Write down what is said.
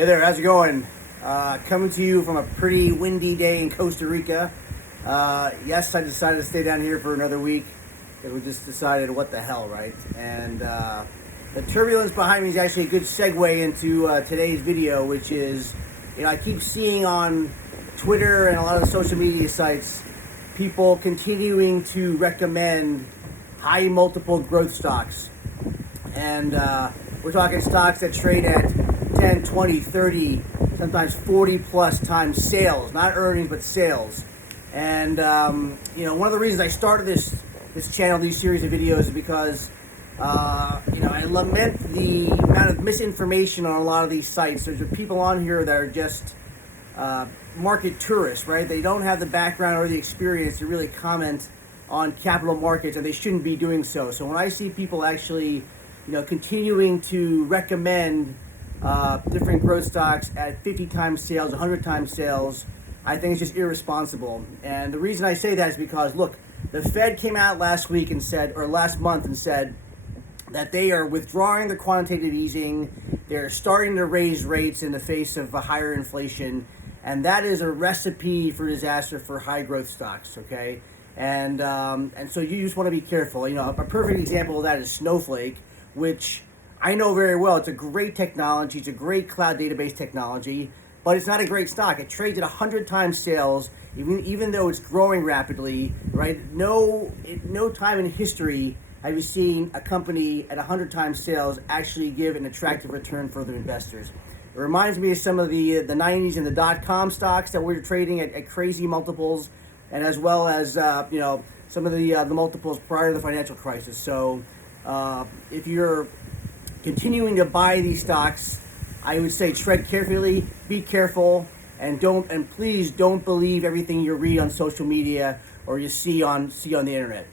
Hey there, how's it going? Coming to you from a pretty windy day in Costa Rica. Yes, I decided to stay down here for another week because we just decided what the hell, right? And the turbulence behind me is actually a good segue into today's video, which is, I keep seeing on Twitter and a lot of the social media sites people continuing to recommend high multiple growth stocks. And we're talking stocks that trade at 10, 20, 30, sometimes 40 plus times sales, not earnings, but sales. And, one of the reasons I started this channel, these series of videos, is because, I lament the amount of misinformation on a lot of these sites. There's people on here that are just market tourists, right? They don't have the background or the experience to really comment on capital markets, and they shouldn't be doing so. So when I see people actually, continuing to recommend different growth stocks at 50 times sales, 100 times sales, I think it's just irresponsible. And the reason I say that is because, look, the Fed came out last month and said that they are withdrawing the quantitative easing. They're starting to raise rates in the face of a higher inflation, and that is a recipe for disaster for high growth stocks. Okay, and so you just want to be careful. A perfect example of that is Snowflake, which I know very well. It's a great technology. It's a great cloud database technology, but it's not a great stock. It trades at 100 times sales, even though it's growing rapidly, right? No time in history have you seen a company at 100 times sales actually give an attractive return for their investors. It reminds me of some of the 90s and the dot-com stocks that were trading at crazy multiples, and as well as some of the multiples prior to the financial crisis. So if you're continuing to buy these stocks, I would say tread carefully, be careful, and please don't believe everything you read on social media or you see on the internet.